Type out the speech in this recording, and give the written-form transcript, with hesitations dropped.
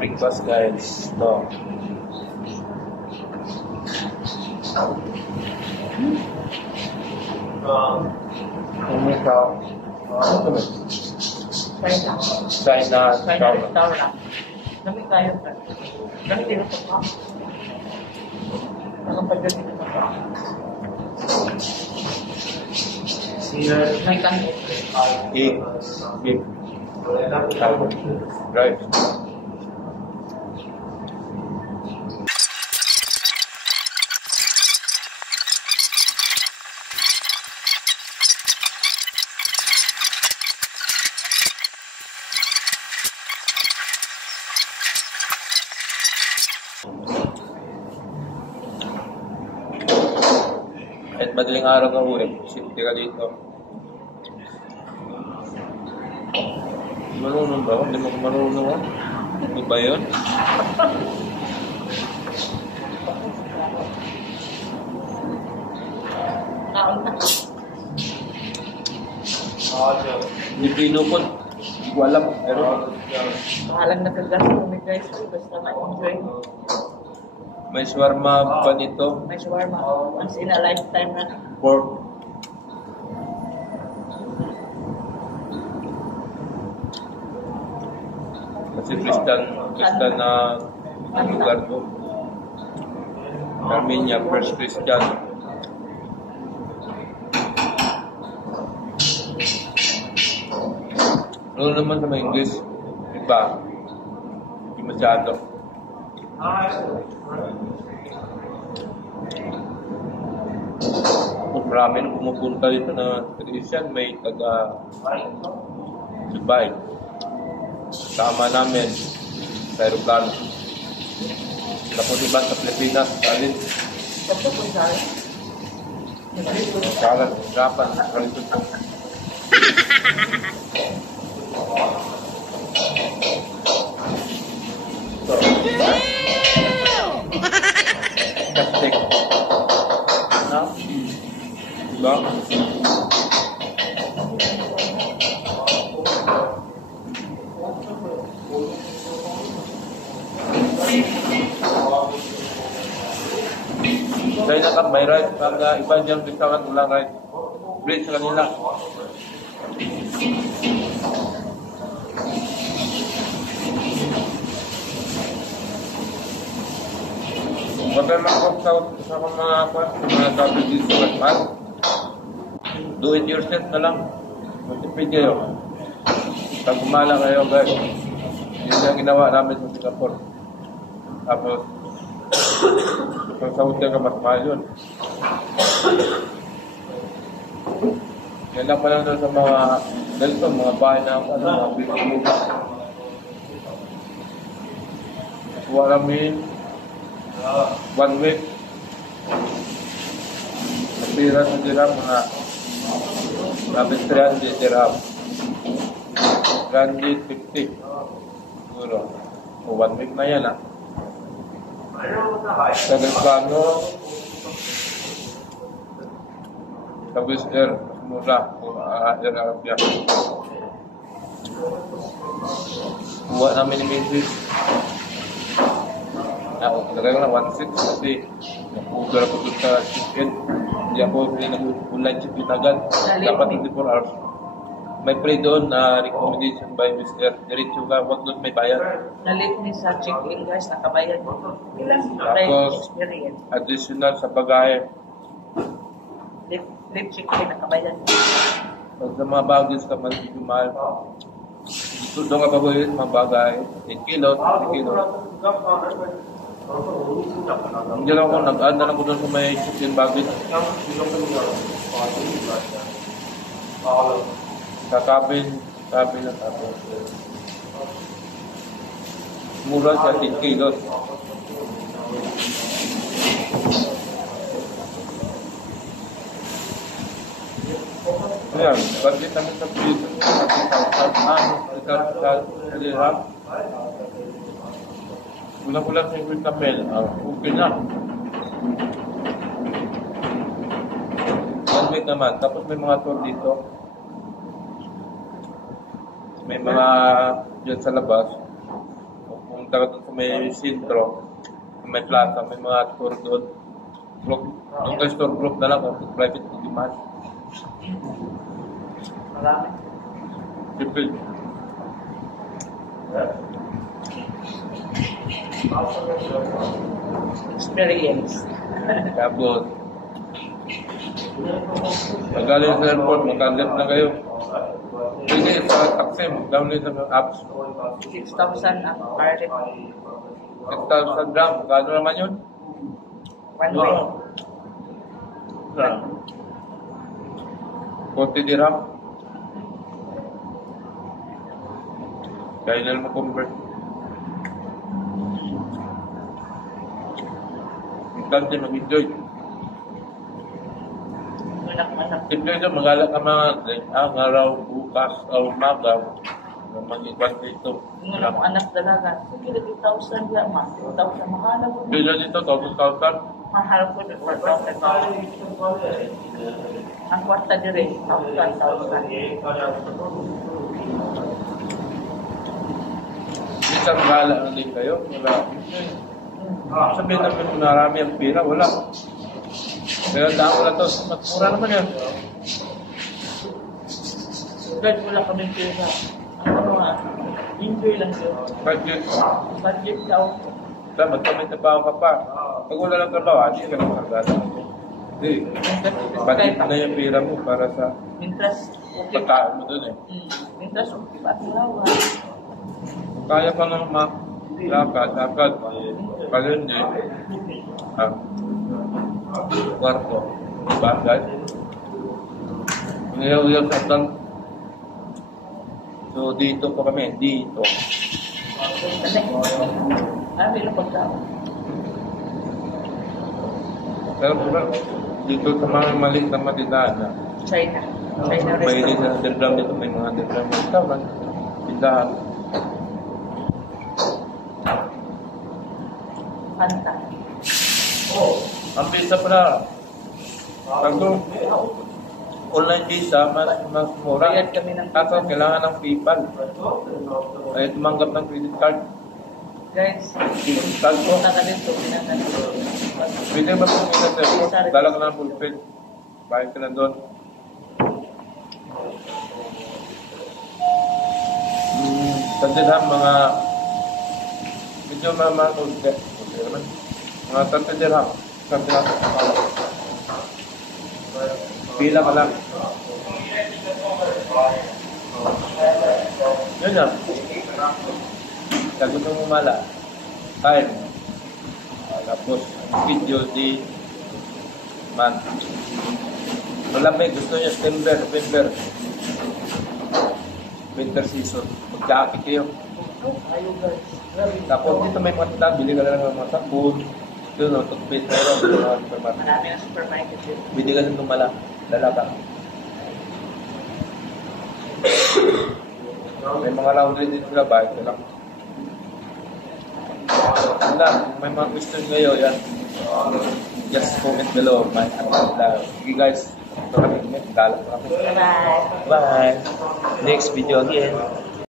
Breakfast guys. Ito. Umikaw. Ano ito? China restaurant. Dami kayo ka. Dami tiro pa. Ang pagdating ko pa. May kan. Beef. Rice. Kahit madaling araw ka uwi, safety ka dito. Marunong ba? Hindi mo marunong ba? Ano ba yun? Hindi pinupon. Hindi ko alam. Pero Mahalang nagagas kami guys. Basta ma-enjoy. may shawarma pa nito. May shawarma. Once in a lifetime na. Pork. Kasi Christian na lugar ko. Armenia, First Christian. Ano naman sa mga English? Iba. Hindi masyado. Marami nang pumupunta dito na Christian, may taga Dubai. Tama namin sa aeroplano. Tapos iba sa Pilipinas, alin. Ito po sa'yo. Kalat, hirapan, kalitot ko. So, Kastik. Na? Diba? Dahil na may right, pag iba dyan bitawan ulang right. Break sa kanila. Wala sa mga topic dito sa Batman. Do it yourself na lang. Matipid kayo. Pag gumala kayo guys. Yun ang ginawa namin sa Singapore. Tapos kung sa hotel ka mas mahal yun. Yan lang pala doon sa mga ganito, mga bahay na mga building. Kuha namin 1 week. Napira sa dirham mga namin 300 dirham. 350. Siguro. O 1 week na yan Sa Delgado, sa West Air, mura kung Air Arabia. Kuha namin ni Mrs. Lagay ko na 1.6 kasi napugar ako doon sa chicken. Hindi ako nag-online chicken agad. Dapat 24 hours. May pre doon na recommendation by Mr. Diretso ka, wag doon may bayad. Nalit ni sa check-in guys, nakabayad mo. Tapos, additional sa bagay. Lip check-in, nakabayad mo. Pag sa mga baggage ka, medyo mahal. Dito doon ka pabayad mga bagay. 8 kilo, 3 kilo. Hindi lang ako, nag-add na lang ko doon sa may chicken baggage. Sa cabin na tapos. Mura sa 10 kilos. Ayan, budget namin sa piso. Sa kulang-kulang sa yung kapel. Okay na. 1 week naman. Tapos may mga tour dito. may mga dyan sa labas. Kung taga doon sa may sentro, may plaza, may mga tour doon. Yung guys tour group na lang, private demand. Marami. Simple. Experience. Tapos, magaling sa airport, magkagat na kayo. Pwede sa taxi, download ng apps. 6,000 ang party. 6,000 gram, magkano naman yun? 1 way. 40 dirham. Kaya na mo convert. Importante mag-enjoy. Anak-anak. Simple ito, magala ka mga ang araw, bukas, o umaga, mag-iwan ka ito. Yung anak mo anak dalaga. Sige, 2,000 lang ma. 2,000 mahal ko. Bila dito, 1,000. Mahal ko na 4,000. Ang kwarta dire, 1,000. Minsan magala ang din kayo. Wala. Sabihin namin kung narami ang pira, wala. Pero daan ko na ito, mura naman yan. Guys, wala kami pera. Ano nga, enjoy lang yun. Budget. Budget daw. Magkamit na pa ka pa. Pag wala ng trabaho, hindi ka naman kagala. Hindi. Budget na yung pira mo para sa Interest, okay. pagkaan mo dun eh. Interest, okay pa. Wala. Kaya pa nang lakad. Pag hindi, kwarto. Diba, guys? Uyaw-uyaw sa tan. So, dito po kami. Dito. Ano yung pagkaon? Pero dito sa mga maliit na matindaan na China. China may restaurant. underground dito, may mga underground restaurant, tindahan. Fanta. Ang visa pala, pag online visa, mas mura. Bayad kami ng Kaso kailangan ng PayPal. Ay tumanggap ng credit card. Guys, Credit card po. punta ka dito. Pinaka dito. Pwede ba po minsan dala ka ng fullfill. Bayad ka na doon. Kasi mga medyo mga konti. Mga 30 dirham. 30 dirham. Pila ka lang. Yun na. Sagot ng umala. Time. Tapos, video di month. Malamig. Gusto niya September, November. Winter season. Mag-jacket kayo. Ayaw guys. Tapos dito may mga tindahan. Bili ka lang ng mga sabon. Ito, no, toothpaste na yun. Marami na supermarket dito. Bili ka ng tumala. Lalaka. May mga laundry dito sila. Bayad ka lang. Wala. Kung may mga question ngayon, yan. Just comment below. Sige guys. Ito kami. Bye. Bye-bye. Bye. Next video again.